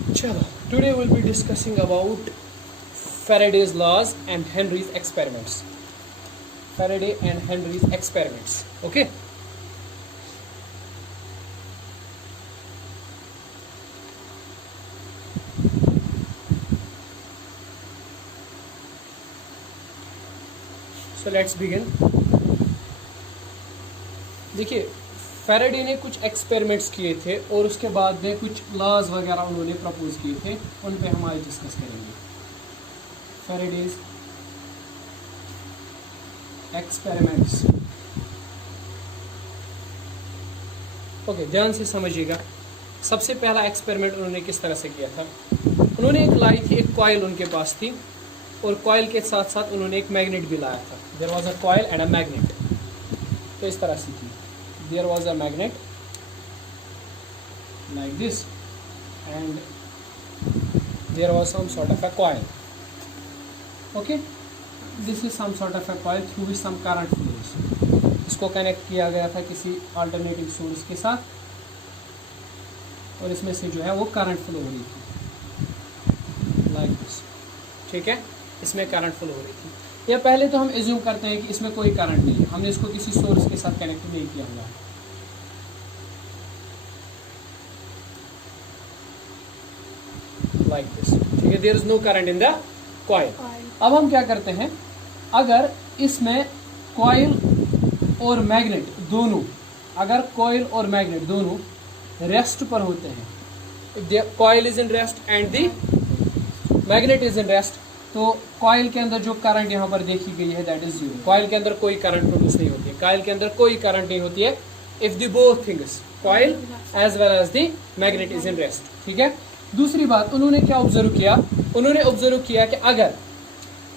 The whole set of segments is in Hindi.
चलो, today we'll be discussing about Faraday's laws and Henry's experiments. Faraday and Henry's experiments. Okay. So let's begin. देखिए, फैराडे ने कुछ एक्सपेरिमेंट्स किए थे और उसके बाद में कुछ लॉज वगैरह उन्होंने प्रपोज किए थे, उन पे हम आज डिस्कस करेंगे. Faraday's experiments. ओके, ध्यान से समझिएगा. सबसे पहला एक्सपेरिमेंट उन्होंने किस तरह से किया था. उन्होंने एक लाई थी, एक कॉइल उनके पास थी और कॉइल के साथ साथ उन्होंने एक मैग्नेट भी लाया था. There was a coil and a magnet. तो इस तरह से थी. There was a magnet like this and there was some sort of a coil. Okay, this is some sort of a coil through which some current flows. इसको कनेक्ट किया गया था किसी अल्टरनेटिव सोर्स के साथ और इसमें से जो है वो करंट फ्लो हो रही थी like this. ठीक है, इसमें करंट फ्लो हो रही थी. या पहले तो हम एज्यूम करते हैं कि इसमें कोई करंट नहीं है, हमने इसको किसी सोर्स के साथ कनेक्ट नहीं किया हुआ है. Like this. ठीक है, there is no current in the coil. अब हम क्या करते हैं, अगर इसमें कॉइल और मैग्नेट दोनों, अगर कॉइल और मैग्नेट दोनों रेस्ट पर होते हैं, the coil is in rest and the magnet is in rest, तो कॉइल के अंदर जो करंट यहाँ पर देखी गई है दैट इज जीरो. कॉइल के अंदर कोई करंट प्रोड्यूस नहीं होती है. कॉइल के अंदर कोई करंट नहीं होती है if the both things, coil as well as the magnet is in rest. ठीक है. दूसरी बात, उन्होंने क्या ऑब्जर्व किया, उन्होंने ऑब्जर्व किया कि अगर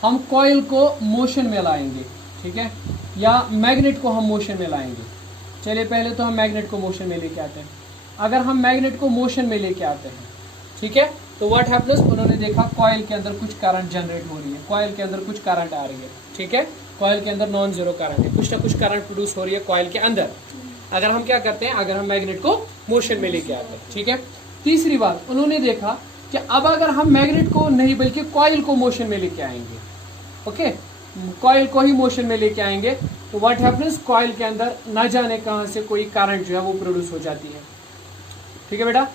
हम कॉइल को मोशन में लाएंगे, ठीक है, या मैग्नेट को हम मोशन में लाएंगे. चलिए पहले तो हम मैग्नेट को मोशन में लेके आते हैं. अगर हम मैग्नेट को मोशन में लेके आते हैं, ठीक है, तो व्हाट हैपन्स, उन्होंने देखा कॉइल के अंदर कुछ करंट जनरेट हो रही है, कॉइल के अंदर कुछ करंट आ रही है. ठीक है, कॉइल के अंदर नॉन जीरो करंट है, कुछ ना कुछ करंट प्रोड्यूस हो रही है कॉइल के अंदर. अगर हम क्या करते हैं, अगर हम मैग्नेट को मोशन में लेके आते हैं. ठीक है. तीसरी बात, उन्होंने देखा कि अब अगर हम मैग्नेट को नहीं बल्कि कॉइल को मोशन में लेके आएंगे, ओके, कॉइल को ही मोशन में लेके आएंगे, तो व्हाट हैपन्स, कॉइल के अंदर न जाने कहां से कोई करंट जो है वो प्रोड्यूस हो जाती है. ठीक है बेटा,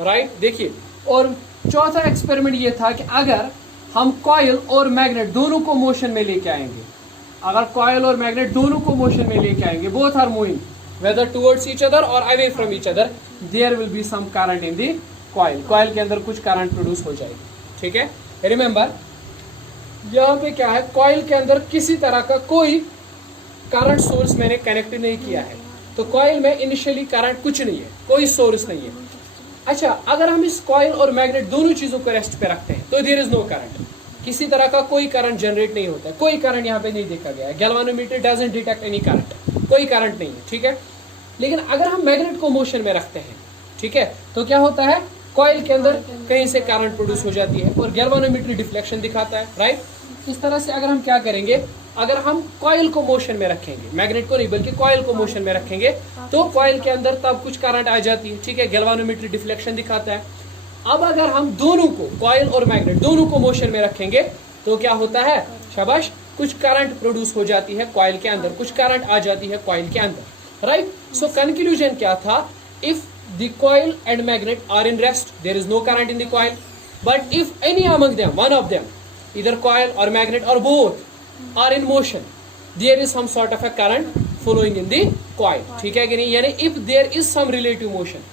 राइट. देखिए, और चौथा एक्सपेरिमेंट ये था कि अगर हम कॉइल और मैग्नेट दोनों को मोशन में लेके आएंगे, अगर कॉइल और मैग्नेट दोनों को मोशन में लेके आएंगे, both are moving whether towards each other or away from each other, there will be some current in the coil. Coil के अंदर कुछ करंट प्रोड्यूस हो जाएगी. ठीक है. रिमेंबर, यहाँ पे क्या है, कॉइल के अंदर किसी तरह का कोई करंट सोर्स मैंने कनेक्ट नहीं किया है, तो कॉइल में इनिशियली करंट कुछ नहीं है, कोई सोर्स नहीं है. अच्छा, अगर हम इस कॉइल और मैग्नेट दोनों चीजों को रेस्ट पे रखते हैं तो देयर इज नो करंट. किसी तरह का कोई करंट जनरेट नहीं होता है, कोई करंट यहाँ पे नहीं देखा गया है. Galvanometer doesn't detect any current, कोई करंट नहीं है. ठीक है. लेकिन अगर हम मैग्नेट को मोशन में रखते हैं, ठीक है, तो क्या होता है, कॉइल के अंदर कहीं से करंट प्रोड्यूस हो जाती है और गैल्वानोमीटर डिफ्लेक्शन दिखाता है. राइट. इस तरह से अगर हम क्या करेंगे, अगर हम कॉइल को मोशन में रखेंगे, मैग्नेट को नहीं बल्कि कॉइल को मोशन में रखेंगे, तो कॉइल के अंदर तब कुछ करंट आ जाती है. ठीक है, गैल्वानोमीटर डिफ्लेक्शन दिखाता है. अब अगर हम दोनों को, कॉइल और मैग्नेट दोनों को मोशन में रखेंगे, तो क्या होता है, शाबाश, कुछ करंट प्रोड्यूस हो जाती है कॉइल के अंदर, कुछ करंट आ जाती है कॉइल के अंदर. राइट. सो कंक्लूजन क्या था, if the coil and magnet are in rest, there is no current in the coil, but if any among them, one of them, either coil or magnet or both are in motion, there is some sort of a current flowing in the coil. ठीक है कि नहीं, यानी if there is some relative motion,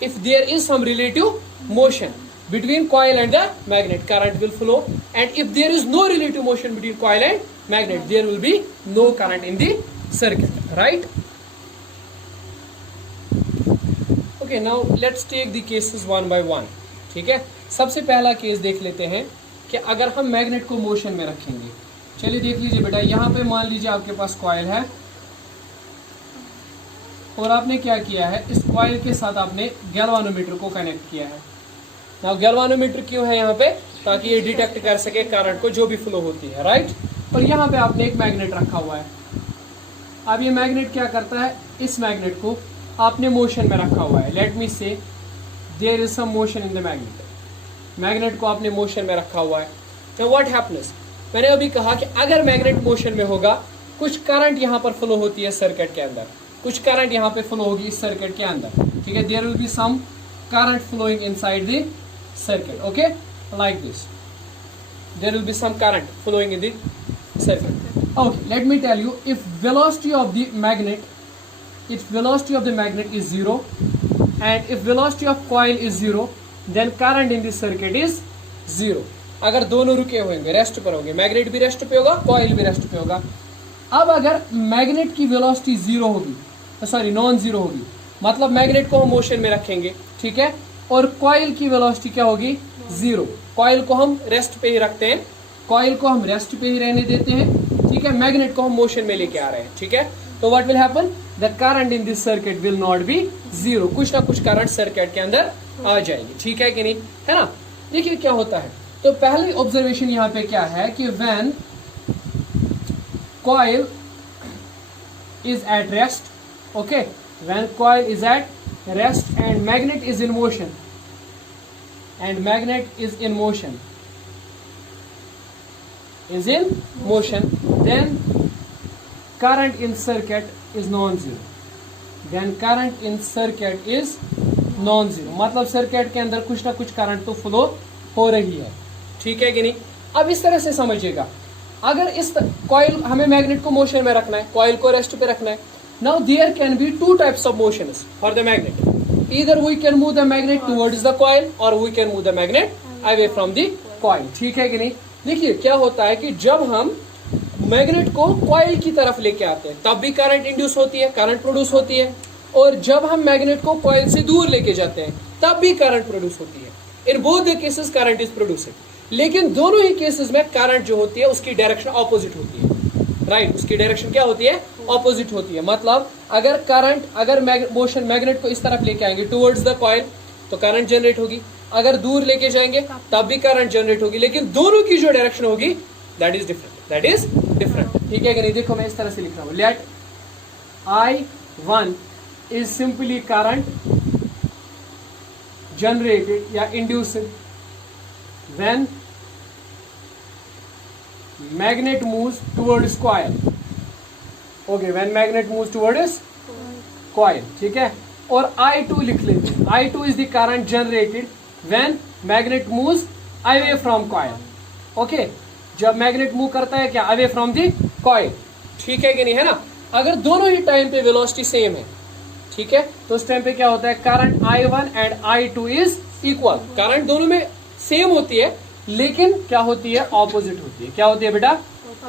if there is some relative motion between coil and the magnet, current will flow, and if there is no relative motion between coil and magnet, there will be no current in the circuit. Right. Okay, now let's take the cases one by one. ठीक है. सबसे पहला केस देख लेते हैं कि अगर हम मैग्नेट को मोशन में रखेंगे. चलिए देख लीजिए बेटा, यहाँ पे मान लीजिए आपके पास कॉइल है और आपने क्या किया है, इस कॉइल के साथ आपने गैल्वानोमीटर को कनेक्ट किया है. नाउ गैल्वानोमीटर क्यों है यहाँ पे, ताकि ये डिटेक्ट कर सके करंट को जो भी फ्लो होती है. राइट. और यहाँ पे आपने एक मैग्नेट रखा हुआ है. अब ये मैग्नेट क्या करता है, इस मैग्नेट को आपने मोशन में रखा हुआ है. Let me say there is some motion in the magnet. Magnet को आपने मोशन में रखा हुआ है। तो व्हाट हैपन्स, मैंने अभी कहा कि अगर मैग्नेट मोशन में होगा, कुछ करंट यहाँ पर फ्लो होती है सर्किट के अंदर, कुछ करंट यहाँ पे फ्लो होगी इस सर्किट के अंदर, ठीक है। There will be some current flowing inside the circuit, okay, like this, there will be some current flowing in the circuit. Okay, let me tell you, if velocity of the magnet, if velocity of the magnet is 0 and if velocity of coil is 0, then current in this circuit is 0। अगर दोनों रुके होंगे, रेस्ट पर होंगे, मैग्नेट भी रेस्ट पे होगा, कॉइल भी रेस्ट पे होगा। अब अगर मैग्नेट की वेलोसिटी 0 होगी, सॉरी नॉन जीरो होगी, मतलब मैग्नेट को हम मोशन में रखेंगे, ठीक है, और कॉइल की वेलोसिटी क्या होगी, 0। कॉइल को हम रेस्ट पे ही रखते हैं, कॉइल को हम रेस्ट पे ही रहने देते हैं, ठीक है, मैग्नेट को हम मोशन में लेके आ रहे हैं, ठीक है। तो what will happen, the current in this circuit will not be 0, कुछ ना कुछ करंट सर्किट के अंदर आ जाएगी, ठीक है कि नहीं, है ना। देखिए क्या होता है, तो पहली ऑब्जर्वेशन यहाँ पे क्या है कि when coil is at rest, okay, when coil is at rest and magnet is in motion, and magnet is in motion, then current in circuit is non-zero, then current in circuit is non-zero, मतलब सर्किट के अंदर कुछ ना कुछ करंट तो फ्लो हो रही है, ठीक है कि नहीं। अब इस तरह से समझिएगा, अगर इस कॉइल, हमें मैग्नेट को मोशन में रखना है, कॉइल को रेस्ट पे रखना है, now there can be two types of motions for the magnet, either we can move the magnet towards the coil और we can move the magnet away from the coil, ठीक है कि नहीं। देखिए क्या होता है कि जब हम मैग्नेट को कॉइल की तरफ लेके आते हैं तब भी करंट इंड्यूस होती है, करंट प्रोड्यूस होती है, और जब हम मैग्नेट को कॉइल से दूर लेके जाते हैं तब भी करंट प्रोड्यूस होती है। In both the cases current is producing, लेकिन दोनों ही केसेस में करंट जो होती है उसकी डायरेक्शन ऑपोजिट होती है, राइट, उसकी डायरेक्शन क्या होती है, ऑपोजिट होती है। मतलब अगर करंट, अगर मोशन मैग्नेट को इस तरफ लेके आएंगे टुवर्ड्स द कॉइल तो करंट जनरेट होगी, अगर दूर लेके जाएंगे तब भी करंट जनरेट होगी, लेकिन दोनों की जो डायरेक्शन होगी दैट इज डिफरेंट, ठीक है कि नहीं। देखो मैं इस तरह से लिख रहा हूं, let I1 is simply current generated या induced when magnet moves towards coil, okay, when magnet moves towards coil, ठीक है। और I2 लिख लेते हैं, I2 is the current generated when magnet moves away from coil, okay, जब मैग्नेट मूव करता है क्या, अवे फ्रॉम दी कॉइल, ठीक है कि नहीं, है ना। अगर दोनों ही टाइम पे वेलोसिटी सेम है, ठीक है, तो उस टाइम पे क्या होता है, current I1 and I2 is equal, current दोनों में सेम होती है लेकिन क्या होती है, ऑपोजिट होती है। क्या होती है बेटा,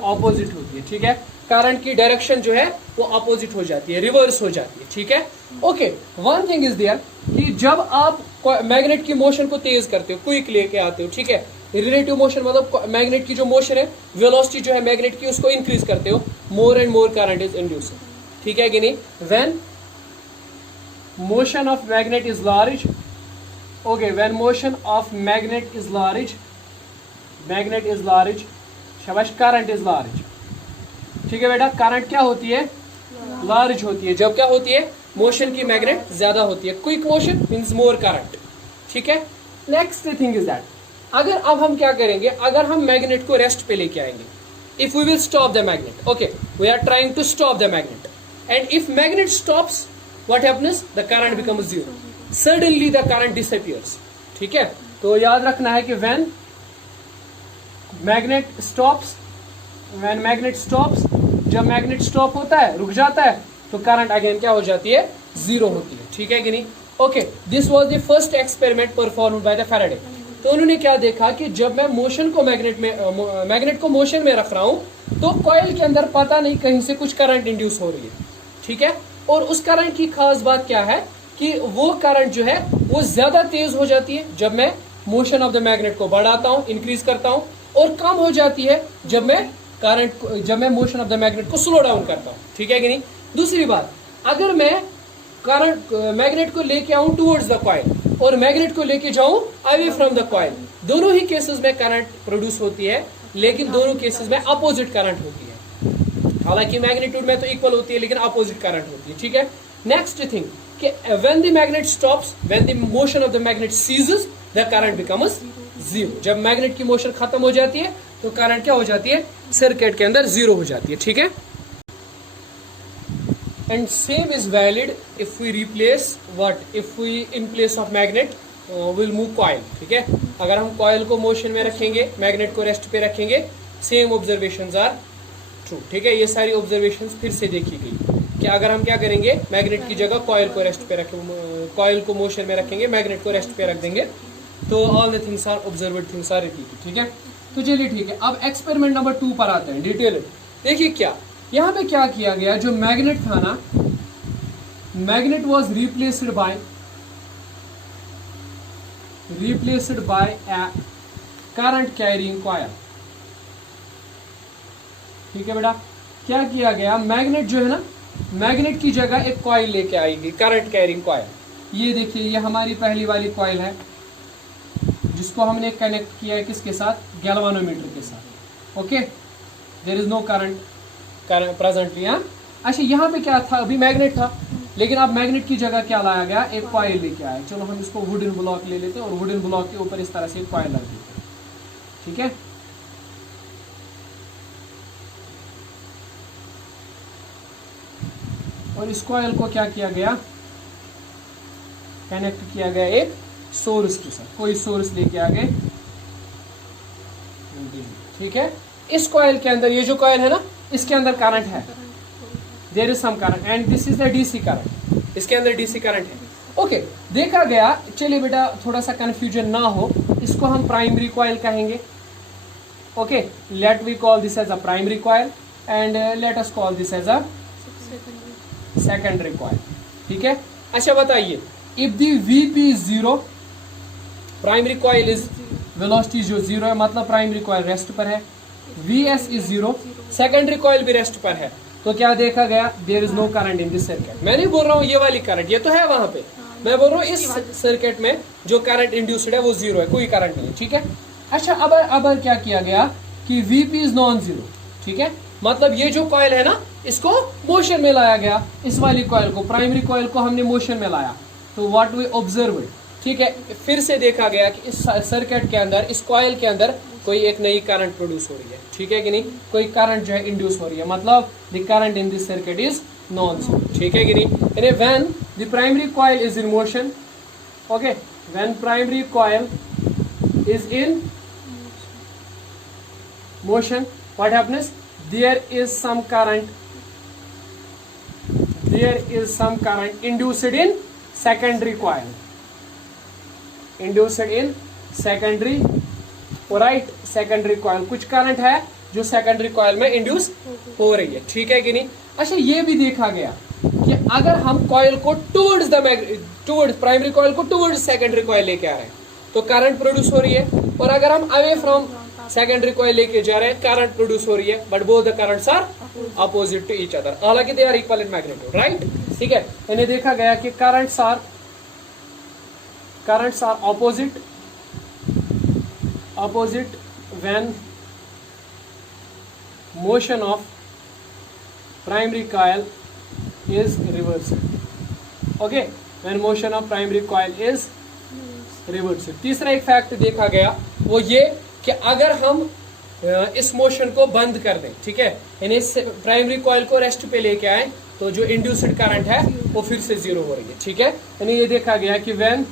ऑपोजिट होती है, ठीक है। करंट की डायरेक्शन जो है वो ऑपोजिट हो जाती है, रिवर्स हो जाती है, ठीक है। Okay, one thing is there कि जब आप मैग्नेट की मोशन को तेज करते हो, क्विक लेके आते हो, ठीक है, रिलेटिव मोशन मतलब मैग्नेट की जो मोशन है, वेलोसिटी जो है मैग्नेट की उसको इंक्रीज करते हो, more and more current is inducing, ठीक है कि नहीं। When motion of magnet is large, okay, when motion of magnet is large, शाबाश, करंट इज लार्ज, ठीक है बेटा। करंट क्या होती है, लार्ज होती है, जब क्या होती है, मोशन की मैग्नेट ज्यादा होती है, quick motion means more current, ठीक है। नेक्स्ट थिंग इज दैट, अगर अब हम क्या करेंगे, अगर हम मैग्नेट को रेस्ट पे लेके आएंगे, if we will stop the magnet, okay, we are trying to stop the magnet, and if magnet stops what happens, the current becomes 0, suddenly the current disappears, ठीक है। तो याद रखना है कि व्हेन मैग्नेट स्टॉप्स, जब मैग्नेट स्टॉप होता है, रुक जाता है, तो करंट अगेन क्या हो जाती है, 0 होती है, ठीक है कि नहीं। Okay, this was the first experiment performed by the Faraday. तो उन्होंने क्या देखा कि जब मैं मोशन को मैग्नेट को मोशन में रख रहा हूं तो कॉइल के अंदर पता नहीं कहीं से कुछ करंट इंड्यूस हो रही है, ठीक है। और उस करंट की खास बात क्या है कि वो करंट जो है वो ज्यादा तेज हो जाती है जब मैं मोशन ऑफ द मैग्नेट को बढ़ाता हूं, इंक्रीज करता हूं, और कम हो जाती है जब मैं मोशन ऑफ द मैग्नेट को स्लो डाउन करता हूं, ठीक है कि नहीं। दूसरी बात, अगर मैं करंट मैग्नेट को लेके आऊं टुवर्ड्स द कॉइल और मैग्नेट को लेके जाऊं अवे फ्रॉम द कॉइल, दोनों ही केसेस में करंट प्रोड्यूस होती है, लेकिन दोनों केसेस में अपोजिट करंट होती है। हालांकि मैग्नीट्यूड में तो इक्वल होती है लेकिन अपोजिट करंट होती है, ठीक है। नेक्स्ट थिंग कि when the magnet stops, when the motion of the magnet ceases, the current becomes zero. जब मैग्नेट की मोशन खत्म हो जाती है तो करंट क्या हो जाती है, सर्किट के अंदर जीरो हो जाती है। ठीक है, and same is valid if we replace what, if we in place of magnet will move coil. ठीक है, अगर हम कॉइल को मोशन में रखेंगे, मैग्नेट को रेस्ट पे रखेंगे, सेम ऑब्जर्वेशंस आर ट्रू। ठीक है, ये सारी ऑब्जर्वेशंस फिर से देखी गई कि अगर हम क्या करेंगे, मैग्नेट की जगह कॉइल को रेस्ट पे रखेंगे, कॉइल को मोशन में रखेंगे, मैग्नेट को रेस्ट पे रख देंगे, तो all the things are observed things are repeated. ठीक है, तो चलिए ठीक है, अब एक्सपेरिमेंट नंबर 2 पर आते हैं डिटेल। देखिए क्या यहाँ पे क्या किया गया, जो मैग्नेट था ना, magnet was replaced by A current carrying coil. ठीक है बेटा, क्या किया गया, मैग्नेट जो है ना, मैग्नेट की जगह एक कॉइल लेके आएगी, करंट कैरिंग कॉइल। ये देखिए, ये हमारी पहली वाली कॉइल है जिसको हमने कनेक्ट किया है किसके साथ, गैल्वानोमीटर के साथ। Okay, there is no current presently. हाँ, अच्छा, यहाँ पे क्या था, अभी मैग्नेट था, लेकिन अब मैग्नेट की जगह क्या लाया गया, एक कॉइल लेके आया। चलो हम इसको वुडन ब्लॉक ले लेते हैं और वुडन ब्लॉक के ऊपर इस तरह से एक कॉइल रख देते हैं। ठीक है, और इस कॉइल को क्या किया गया, कनेक्ट किया गया एक सोर्स के साथ, कोई सोर्स लेके आ गए। ठीक है, इस कॉइल के अंदर, ये जो कॉइल है ना, इसके अंदर करंट है, there is some current and this is the DC current, इसके अंदर डीसी करंट है। ओके, देखा गया। चलिए बेटा, थोड़ा सा कंफ्यूजन ना हो, इसको हम प्राइमरी कॉइल कहेंगे। Okay, let we call this as a primary coil and let us call this as a secondary coil. ठीक है, अच्छा बताइए, if the VP is zero, primary coil is velocity जो जीरो है, मतलब प्राइमरी कॉइल रेस्ट पर है, VS is zero, secondary coil भी रेस्ट पर है, तो क्या देखा गया, there is no current in this circuit. मैं नहीं बोल रहा हूँ ये वाली करंट, ये तो है वहां पे, मैं बोल रहा हूँ इस सर्किट में जो करंट इंड्यूस्ड है वो जीरो है, कोई करंट नहीं है। ठीक है, अच्छा, अब क्या किया गया कि वीपी इज नॉन जीरो। ठीक है, मतलब ये जो कॉइल है ना, इसको मोशन में लाया गया, इस वाली कॉइल को, प्राइमरी कॉइल को हमने मोशन में लाया, तो व्हाट वी ऑब्जर्व। ठीक है, फिर से देखा गया कि इस सर्किट के अंदर, इस कॉइल के अंदर कोई एक नई करंट प्रोड्यूस हो रही है। ठीक है कि नहीं, कोई करंट जो है इंड्यूस हो रही है, मतलब the current in this circuit is non zero. ठीक है कि नहीं, यानी when the primary coil is in motion, okay, when primary coil is in motion, what happens, there is some current induced in secondary coil, right, secondary coil, कुछ करंट है जो सेकेंडरी कॉइल में इंड्यूस हो रही है। ठीक है कि नहीं, अच्छा, ये भी देखा गया कि अगर हम कॉइल को टुवर्ड्स प्राइमरी कॉइल को टुवर्ड्स सेकेंडरी कॉइल लेके आ रहे हैं तो करंट प्रोड्यूस हो रही है, और अगर हम अवे फ्रॉम सेकेंडरी कॉइल लेके जा रहे हैं, करंट प्रोड्यूस हो रही है, but both the currents are opposite to each other, हालांकि they are equal in magnitude, right. ठीक है, इन्हें देखा गया कि currents are opposite when motion of primary coil is reversed. Okay, when motion of primary coil is reversed. तीसरा एक फैक्ट देखा गया वो ये कि अगर हम इस मोशन को बंद कर दें, ठीक है, यानी प्राइमरी कॉइल को रेस्ट पे लेके आए, तो जो इंड्यूस्ड करंट है वो फिर से जीरो हो रही है। ठीक है, यानी ये देखा गया कि when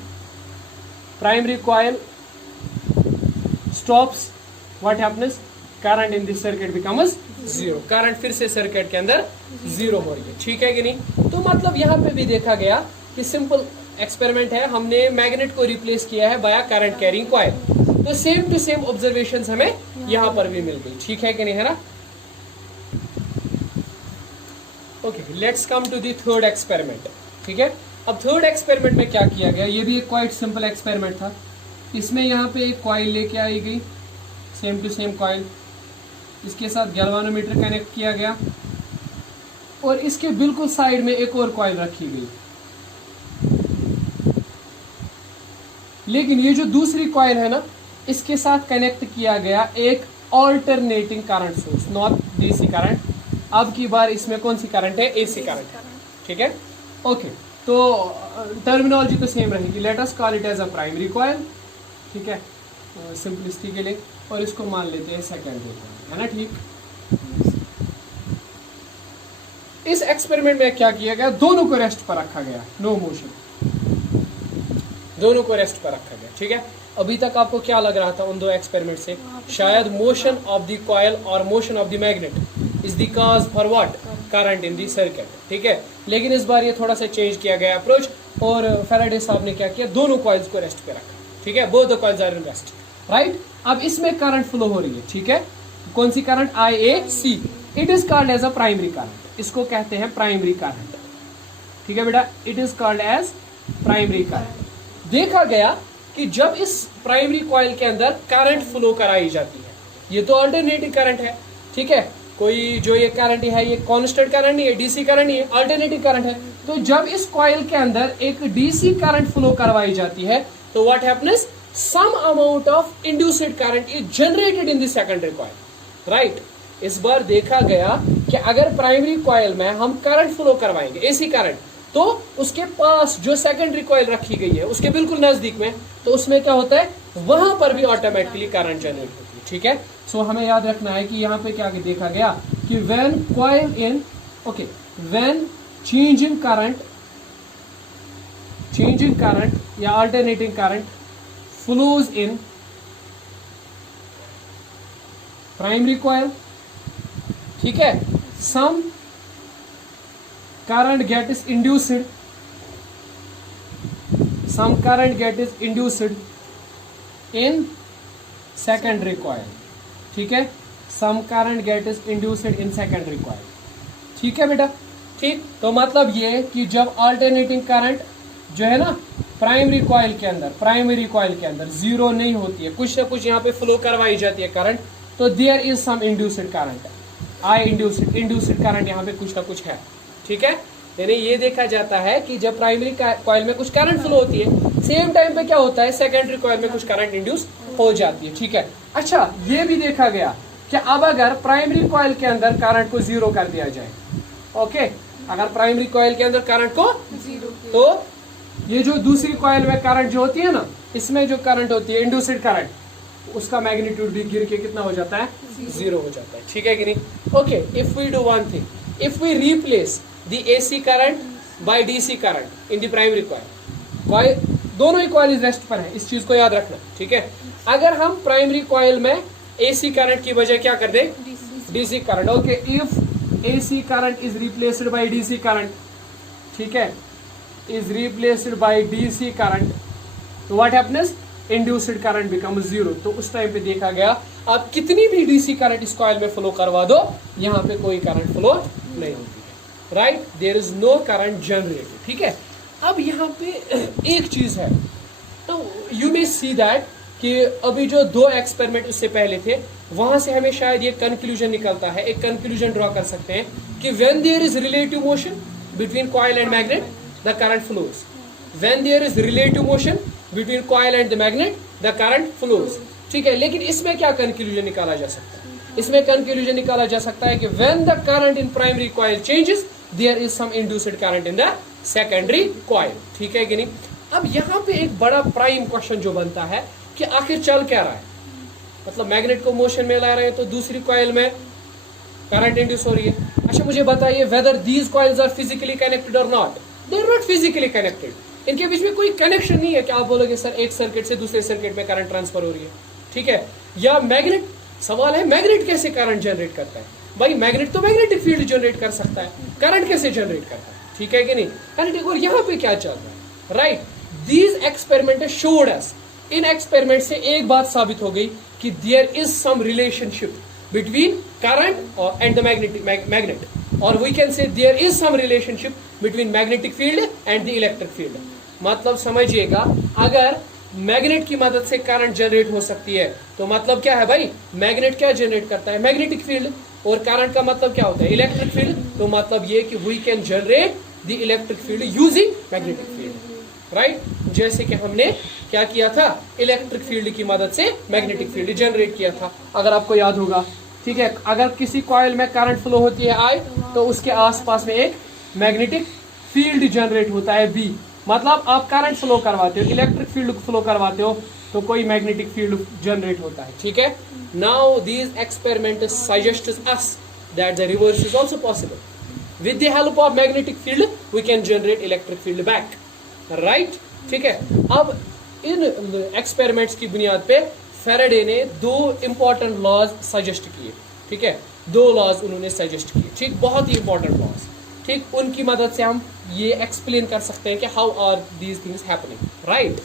primary coil stops, what happens, current in this circuit becomes zero, current फिर से सर्किट के अंदर जीरो हो रही है। ठीक है कि नहीं, तो मतलब यहाँ पे भी देखा गया कि सिंपल एक्सपेरिमेंट है, हमने मैग्नेट को रिप्लेस किया है बाय करंट कैरिंग कॉइल, तो सेम टू सेम ऑब्जर्वेशंस हमें यहाँ पर भी मिल गई। ठीक है कि नहीं, है ना। Okay, let's come to the third experiment. ठीक है, अब थर्ड एक्सपेरिमेंट में क्या किया गया, ये भी एक क्वाइट सिंपल एक्सपेरिमेंट था। इसमें यहाँ पे एक कॉइल लेके आई गई, सेम टू सेम कॉइल, इसके साथ गैल्वानोमीटर कनेक्ट किया गया और इसके बिल्कुल साइड में एक और कॉइल रखी गई। लेकिन ये जो दूसरी कॉइल है ना, इसके साथ कनेक्ट किया गया एक alternating current source, not DC current, अब की बार इसमें कौन सी करंट है, एसी करंट। ठीक है, ओके, तो टर्मिनोलॉजी तो सेम रहेगी, let us call it as a primary coil. ठीक है, सिंपलिसिटी के लिए, और इसको मान लेते हैं सेकेंडरी कॉइल, है ना ठीक। इस एक्सपेरिमेंट में क्या किया गया, दोनों को रेस्ट पर रखा गया, नो मोशन, दोनों को रेस्ट पर रखा गया, ठीक है। अभी तक आपको क्या लग रहा था उन दो एक्सपेरिमेंट से, शायद मोशन ऑफ द कॉइल और motion of the magnet is the cause for what, current in the circuit, ठीक है। लेकिन इस बार ये थोड़ा सा चेंज किया गया अप्रोच, और फैराडे साहब ने क्या किया, दोनों कॉइल्स को रेस्ट पे रखा, ठीक है, both the coils are in rest, right. अब इसमें करंट फ्लो हो रही है, ठीक है, कौन सी current, IAC, it is called as a primary current, इसको कहते हैं प्राइमरी करंट, ठीक है बेटा, it is called as primary current. देखा गया कि जब इस प्राइमरी कॉइल के अंदर करंट फ्लो कराई जाती है, ये तो अल्टरनेटिंग करंट है, ठीक है, कोई जो ये करंट है ये कांस्टेंट करंट नहीं है, डीसी करंट नहीं है, अल्टरनेटिंग करंट है। तो जब इस कॉइल के अंदर एक डीसी करंट फ्लो करवाई जाती है तो what happens, some amount of induced current is generated in the secondary coil, right. इस बार देखा गया कि अगर प्राइमरी कॉइल में हम करंट फ्लो करवाएंगे, एसी करंट, तो उसके पास जो सेकेंडरी कॉइल रखी गई है उसके बिल्कुल नजदीक में, तो उसमें क्या होता है, वहां पर भी ऑटोमेटिकली करंट जनरेट होती है, ठीक है। सो हमें याद रखना है कि यहाँ पे क्या देखा गया कि when coil in, okay, when changing current या alternating current flows in primary coil, ठीक है, सम current get is induced in secondary coil, ठीक है, some current get is induced in secondary coil, ठीक है बेटा, ठीक। तो मतलब ये कि जब अल्टरनेटिंग करंट जो है ना प्राइमरी कॉइल के अंदर जीरो नहीं होती है, कुछ ना कुछ यहाँ पे फ्लो करवाई जाती है करंट, तो there is some induced current, induced current यहाँ पे कुछ ना कुछ है, ठीक है। यानी ये देखा जाता है कि जब प्राइमरी कॉइल में कुछ करंट फ्लो होती है, सेम टाइम पे क्या होता है, सेकेंडरी कॉइल में कुछ करंट इंड्यूस हो जाती है, ठीक है। अच्छा, ये भी देखा गया कि अब अगर प्राइमरी कॉइल के अंदर करंट को जीरो कर दिया जाए, ओके, अगर प्राइमरी कॉइल के अंदर करंट को जीरो, तो ये जो दूसरी कॉइल में करंट जो होती है ना, इसमें जो करंट होती है इंड्यूस्ड करंट, उसका मैग्नीट्यूड भी गिर के कितना हो जाता है, जीरो हो जाता है, ठीक है कि नहीं। Okay, if we do one thing, if we replace the AC current by DC current in the primary coil, दोनों ही कॉइल रेस्ट पर है, इस चीज को याद रखना, ठीक है। अगर हम प्राइमरी कॉइल में AC करंट की बजाय क्या कर दें, DC current, okay, if AC current is replaced by DC current, ठीक है, is replaced by DC current, तो what happens, induced current becomes zero. तो उस टाइम पे देखा गया आप कितनी भी डीसी करंट इस कॉइल में फ्लो करवा दो, यहाँ पे कोई करंट फ्लो नहीं होती है, right, there is no current generated, ठीक है। अब यहाँ पे एक चीज है, तो यू मे सी दैट कि अभी जो दो एक्सपेरिमेंट उससे पहले थे, वहां से हमें शायद ये कंक्लूजन निकलता है, एक कंक्लूजन ड्रॉ कर सकते हैं कि when there is relative motion between coil and magnet the current flows, when there is relative motion between coil and the magnet the current flows, ठीक है। लेकिन इसमें क्या कंक्लूजन निकाला जा सकता है, इसमें कंक्लूजन निकाला जा सकता है कि when the current in primary coil changes there is some induced current in the secondary coil, ठीक है कि नहीं। अब यहाँ पे एक बड़ा प्राइम क्वेश्चन जो बनता है कि आखिर चल क्या रहा है, मतलब मैग्नेट को मोशन में ला रहे हैं तो दूसरी कॉइल में करंट इंड्यूस हो रही है। अच्छा, मुझे बताइए whether these coils are physically connected और not, they are not physically connected, इनके बीच में कोई कनेक्शन नहीं है कि आप बोलोगे सर एक सर्किट से दूसरे सर्किट में करंट ट्रांसफर हो रही है, ठीक है। या मैग्नेट, सवाल है मैग्नेट कैसे करंट जनरेट करता है, भाई मैग्नेट तो मैग्नेटिक फील्ड जनरेट कर सकता है, करंट कैसे जनरेट करता है, ठीक है कि नहीं, करंट। और यहाँ पे क्या चल रहा है, right, these experiment showed us, इन एक्सपेरिमेंट से एक बात साबित हो गई कि there is some relationship between current और एंड द मैग्नेट, और we can say there is some relationship between magnetic field and the electric field. मतलब समझिएगा, अगर मैग्नेट की मदद से करंट जनरेट हो सकती है तो मतलब क्या है भाई, मैग्नेट क्या जनरेट करता है, मैग्नेटिक फील्ड, और करंट का मतलब क्या होता है, इलेक्ट्रिक फील्ड। तो मतलब ये कि we can generate the electric field using magnetic field, right. जैसे कि हमने क्या किया था, इलेक्ट्रिक फील्ड की मदद से मैग्नेटिक फील्ड जनरेट किया था, अगर आपको याद होगा, ठीक है। अगर किसी कॉइल में करंट फ्लो होती है I, तो उसके आसपास में एक मैग्नेटिक फील्ड जनरेट होता है B, मतलब आप करंट फ्लो करवाते हो, इलेक्ट्रिक फील्ड फ्लो करवाते हो, तो कोई मैग्नेटिक फील्ड जनरेट होता है, ठीक है। Now these experiment suggest us that the reverse is also possible. With the help of magnetic field we can generate electric field back, right? ठीक है. अब इन एक्सपेरिमेंट्स की बुनियाद पे फैराडे ने 2 इंपॉर्टेंट लॉज सजेस्ट किए, ठीक है. 2 लॉज उन्होंने सजेस्ट किए, ठीक, बहुत ही इंपॉर्टेंट लॉज, ठीक. उनकी मदद से हम ये एक्सप्लेन कर सकते हैं कि how are these things happening, right.